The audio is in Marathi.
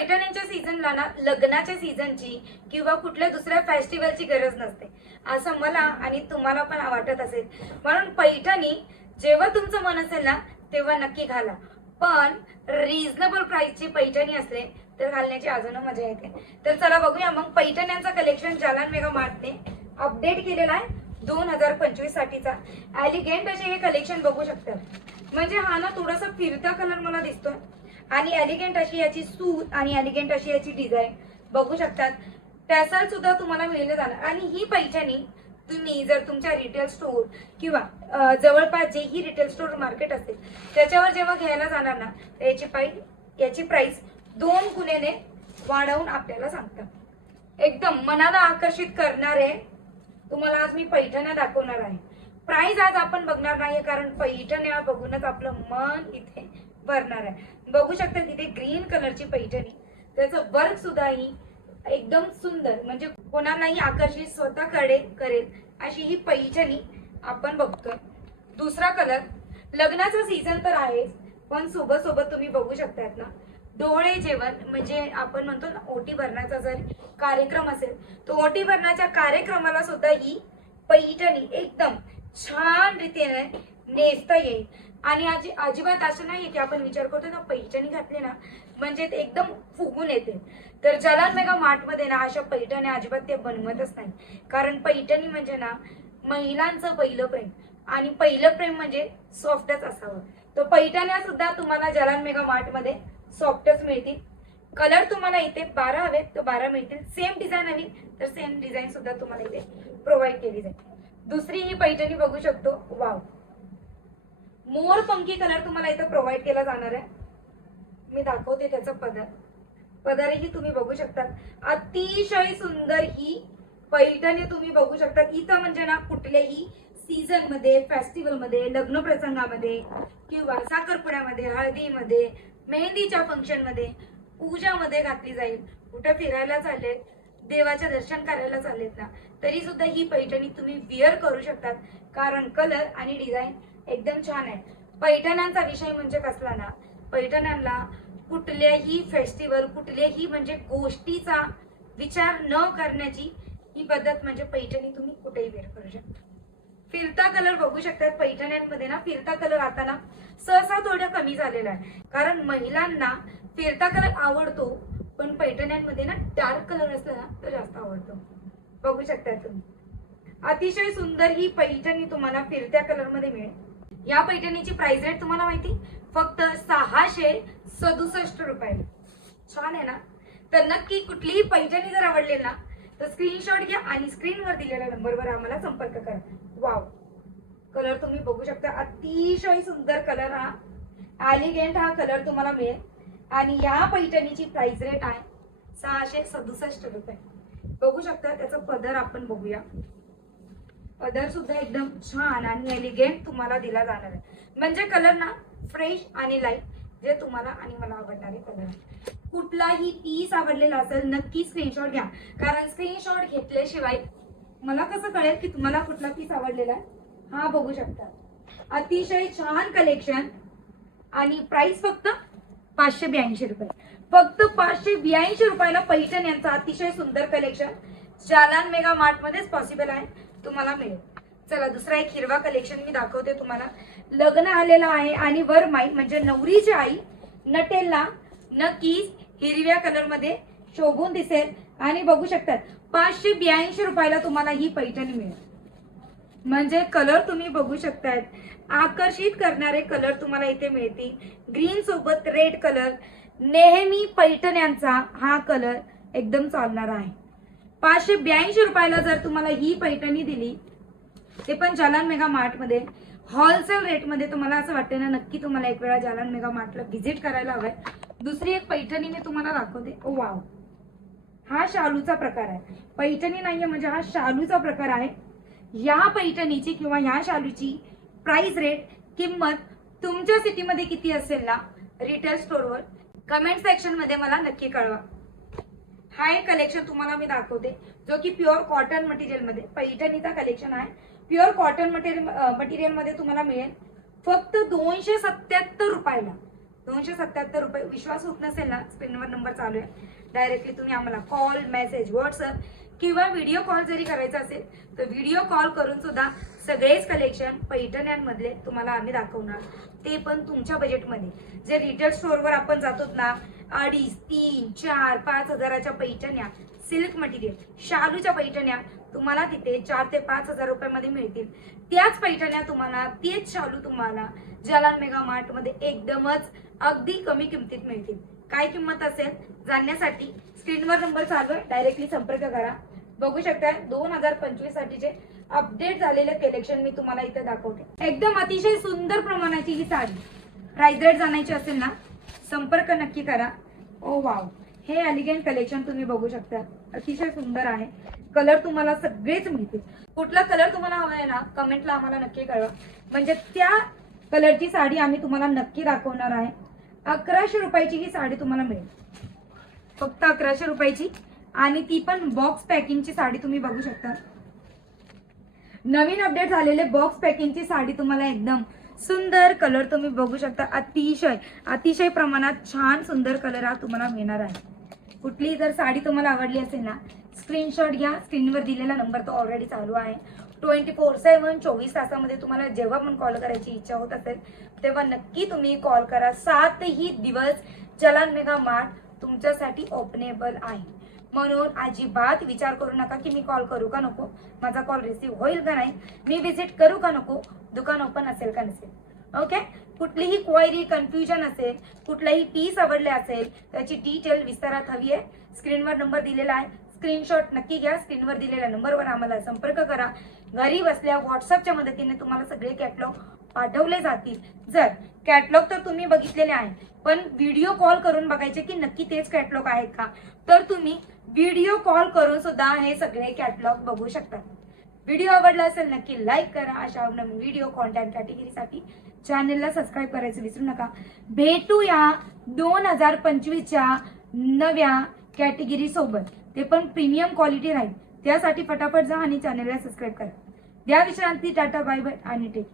म्हणजे पैठण्यांच्या सीझनला ना लग्नाच्या सीझनची किंवा कुठल्या दुसऱ्या फेस्टिवलची गरज नसते. असं मला आणि तुम्हाला पण वाटत असेल. म्हणून पैठणी जेव्हा तुमचं मन असेल ना तेव्हा नक्की घाला. पण रिझनेबल प्राइसची पैठणी असले तर घालण्याची अजून मजा येते. तर चला बघूया मग पैठण्यांचं कलेक्शन जालन मेगा मार्टने अपडेट केलेला आहे दोन हजार पंचवीस साठीचा. ॲलिगेंट असे हे कलेक्शन बघू शकतात म्हणजे हा ना थोडासा फिरता कलर मला दिसतोय. आणि एलिगंट अशी याची सूत आणि एलिगंट अशी याची डिझाईन बघू शकतात. टॅसल सुद्धा तुम्हाला मिळले जाणार. आणि ही पैठणी तुम्ही जर तुमच्या रिटेल स्टोअर किंवा जवळपास जेही रिटेल स्टोअर मार्केट असेल त्याच्यावर जेव्हा घ्यायला जाणार ना याची पाई याची प्राइस दोन गुन्हेने वाढवून आपल्याला सांगतात. एकदम मनाला आकर्षित करणारे तुम्हाला आज मी पैठण्या दाखवणार आहे. प्राइस आज आपण बघणार नाहीये कारण पैठण्या बघूनच आपलं मन इथे भरणार आहे. बघू शकता तिथे ग्रीन कलरची पैठणी. त्याचं वर्क सुद्धा ही एकदम सुंदर म्हणजे कोणालाही आकर्षित स्वतःकडे करेल अशी ही पैठणी आपण बघतोय. दुसरा कलर लग्नाचा सीझन तर आहेच पण सोबत सोबत तुम्ही बघू शकतात ना. डोळे जेवण म्हणजे आपण म्हणतो ना ओटी भरण्याचा जर कार्यक्रम असेल तो ओटी भरण्याच्या कार्यक्रमाला सुद्धा ही पैठणी एकदम छान रीतीने नेसता येईल. आणि अजिबात असं नाहीये की आपण विचार करतो ना पैठणी घातली ना म्हणजे ते एकदम फुगून येते. तर जलाल मेगा मार्टमध्ये ना अशा पैठण्या अजिबात ते बनवतच नाही. कारण पैठणी म्हणजे ना महिलांचं पहिलं प्रेम. आणि पहिलं प्रेम म्हणजे सॉफ्टच असावं. तर पैठण्या सुद्धा तुम्हाला जलाल मेगा मार्टमध्ये सॉफ्टच मिळतील. कलर तुम्हाला इथे बारा हवेत तर बारा मिळतील. सेम डिझाईन हवी तर सेम डिझाईन सुद्धा तुम्हाला इथे प्रोव्हाइड केली जाईल. दुसरी ही पैठणी बघू शकतो. वाव मोर पंखी कलर तुम्हाला इथं प्रोव्हाइड केला जाणार आहे. मी दाखवते त्याचा पदर. पदरही तुम्ही बघू शकतात. अतिशय सुंदर ही पैठणी तुम्ही बघू शकता इथं म्हणजे ना कुठल्याही सीझनमध्ये फेस्टिवलमध्ये लग्न प्रसंगामध्ये किंवा साखरपुड्यामध्ये हळदीमध्ये मेहंदीच्या फंक्शनमध्ये पूजामध्ये घातली जाईल. कुठं फिरायला चालले देवाच्या दर्शन करायला चाललेत ना तरी सुद्धा ही पैठणी तुम्ही विअर करू शकतात. कारण कलर आणि डिझाईन एकदम छान आहे. पैठण्यांचा विषय म्हणजे कसला ना पैठण्यांना कुठल्याही फेस्टिवल कुठल्याही म्हणजे गोष्टीचा विचार न करण्याची ही पद्धत म्हणजे पैठणी तुम्ही कुठेही वेअर करू शकता. फिरता कलर बघू शकतात पैठण्यांमध्ये ना फिरता कलर आता ना सहसा थोडा कमी झालेला आहे. कारण महिलांना फिरता कलर आवडतो पण पैठण्यांमध्ये ना डार्क कलर असला ना तर जास्त आवडतो. बघू शकता तुम्ही. अतिशय सुंदर ही पैठणी तुम्हाला फिरत्या कलरमध्ये मिळेल. या पैठणीची प्राइस रेट तुम्हाला माहिती? फक्त सहाशे सदुसष्ट रुपये. छान आहे ना? तर नक्की कुठलीही पैठणी जर आवडली ना तर स्क्रीनशॉट घ्या आणि स्क्रीनवर दिलेल्या नंबरवर आम्हाला संपर्क करा. वाव कलर तुम्ही बघू शकता. अतिशय सुंदर कलर हा. ॲलिगेंट हा कलर तुम्हाला मिळेल. आणि या पैठणीची प्राइस रेट आहे सहाशे सदुसष्ट रुपये. बघू शकता त्याचा पदर आपण बघूया. कलर सुद्धा एकदम छान आणि एलिगेंट तुम्हाला दिला जाणार आहे. म्हणजे कलर ना फ्रेश आणि लाइट जे तुम्हाला आणि मला आवडणारे कलर कुठलाही पीस आवडलेला असेल नक्की स्क्रीनशॉट घ्या. कारण स्क्रीनशॉट घेतल्याशिवाय मला कसं कळेल की तुम्हाला कुठला पीस आवडलेला आहे? हा बघू शकता. अतिशय छान कलेक्शन आणि प्राइस फक्त पाचशे ब्याऐंशी रुपये. फक्त पाचशे ब्याऐंशी रुपयाला पैठण यांचं अतिशय सुंदर कलेक्शन जालान मेगा मार्टमध्येच पॉसिबल आहे. तुम्हाला मिळेल. चला दुसरा एक हिरवा कलेक्शन मी दाखवते तुम्हाला. लग्न आलेलं आहे आणि वर माई म्हणजे नवरीची आई नटेलला नक्कीच हिरव्या कलरमध्ये शोभून दिसेल. आणि बघू शकतात पाचशे ब्याऐंशी रुपयाला तुम्हाला ही पैठणी मिळेल. म्हणजे कलर तुम्ही बघू शकतात. आकर्षित करणारे कलर तुम्हाला इथे मिळतील. ग्रीन सोबत रेड कलर नेहमी पैठण्यांचा हा कलर एकदम चालणार आहे. पाचशे ब्याऐंशी रुपयाला जर तुम्हाला ही पैठणी दिली ते पण जालान मेगा मार्टमध्ये होलसेल रेटमध्ये तुम्हाला असं वाटतं ना नक्की तुम्हाला एक वेळा जालान मेगा मार्टला व्हिजिट करायला हवंय. दुसरी एक पैठणी मी तुम्हाला दाखवते. Oh, ओ वाव हा शालूचा प्रकार आहे. पैठणी नाहीये म्हणजे हा शालूचा प्रकार आहे. या पैठणीची किंवा ह्या शालूची प्राइस रेट किंमत तुमच्या सिटीमध्ये किती असेल ना रिटेल स्टोअरवर कमेंट सेक्शनमध्ये मला नक्की कळवा. हा एक कलेक्शन तुम्हाला मी दाखवते जो की प्युअर कॉटन मटेरियलमध्ये पैठणीचा कलेक्शन आहे. प्युअर कॉटन मटेरियल मटेरियलमध्ये तुम्हाला मिळेल फक्त दोनशे सत्याहत्तर रुपयाला. दोनशे सत्याहत्तर रुपये. विश्वास होत नसेल ना स्क्रीनवर नंबर चालू आहे. डायरेक्टली तुम्ही आम्हाला कॉल मेसेज व्हॉट्सअप किंवा व्हिडिओ कॉल जरी करायचा असेल तर व्हिडिओ कॉल करून सुद्धा सगळेच कलेक्शन पैठण्यांमधले तुम्हाला आम्ही दाखवणार. ते पण तुमच्या बजेटमध्ये जे रिटेल स्टोअरवर आपण जातो ना अडीच तीन चार पाच हजाराच्या पैठण्या. सिल्क मटेरियल शालूच्या पैठण्या तुम्हाला तिथे चार ते पाच हजार रुपयामध्ये मिळतील. त्याच पैठण्या तुम्हाला तेच शालू तुम्हाला जलाल मेगा मार्टमध्ये एकदमच अगदी कमी किमतीत मिळतील. काय किंमत असेल? जाणण्यासाठी स्क्रीनवर नंबर चालू आहे डायरेक्टली संपर्क करा. बघू शकता दोन हजार पंचवीस साठीचे अपडेट झालेले कलेक्शन मी तुम्हाला इथे दाखवते. एकदम अतिशय सुंदर प्रमाणाची ही साडी. प्राइस रेट जाण्याची असेल ना संपर्क नक्की करा. Oh wow. हे एलिगेंट कलेक्शन तुम्ही बघू शकता. अतिशय सुंदर आहे. कलर तुम्हाला सगळेच मिळतील कुठला कलर तुम्हाला हवा आहे ना कमेंटला आम्हाला नक्की कळवा. म्हणजे त्या कलरची साडी आम्ही तुम्हाला नक्की दाखवणार आहे. अकराशे रुपयाची ही साडी तुम्हाला मिळेल. फक्त अकराशे रुपयाची. आणि ती पण बॉक्स पॅकिंगची साडी तुम्ही बघू शकता. नवीन अपडेट झालेले बॉक्स पॅकिंगची साडी तुम्हाला एकदम सुंदर कलर तुम्ही बघू शकता. अतिशय अतिशय प्रमाणात छान सुंदर कलर हा तुम्हाला मिळणार आहे. कुठली जर साडी तुम्हाला आवडली असेल ना स्क्रीनशॉट घ्या. स्क्रीनवर दिलेला नंबर तो ऑलरेडी चालू आहे. ट्वेंटी फोर सेवन चोवीस तासामध्ये तुम्हाला जेव्हा पण कॉल करायची इच्छा होत असेल तेव्हा नक्की तुम्ही कॉल करा. सातही दिवस चलन मेगा मार्ट तुमच्यासाठी ओपनेबल आहे. म्हणून अजिबात विचार करू नका की मी कॉल करू का नको? माझा कॉल रिसीव्ह होईल का नाही? मी विजिट करू का नको? दुकान ओपन असेल का नसेल? ओके कुठलीही क्वायरी कन्फ्युजन असेल कुठलाही पीस आवडले असेल त्याची डिटेल विस्तारात हवी आहे. स्क्रीनवर नंबर दिलेला आहे. स्क्रीनशॉट नक्की घ्या. स्क्रीनवर दिलेल्या नंबरवर आम्हाला संपर्क करा. घरी बसल्या व्हॉट्सअपच्या मदतीने तुम्हाला सगळे कॅटलॉग पाठवले जातील. जर कॅटलॉग तर तुम्ही बघितलेले आहे पण व्हिडिओ कॉल करून बघायचे की नक्की तेच कॅटलॉग आहेत का? तर तुम्ही व्हिडिओ कॉल करून सुद्धा हे सगळे कॅटलॉग बघू शकता. व्हिडिओ आवडला असेल नक्की लाईक करा. अशा नवीन व्हिडिओ कॉन्टेंट कॅटेगरीसाठी चॅनेलला सबस्क्राईब करायचं विसरू नका. भेटूया दोन हजार पंचवीसच्या नव्या कॅटेगरी सोबत. ते पण प्रीमियम क्वालिटी राहील. त्यासाठी फटाफट जा आणि चॅनेलला सबस्क्राईब करा. द्या विश्रांती टाटा बाय बाय आणि टेक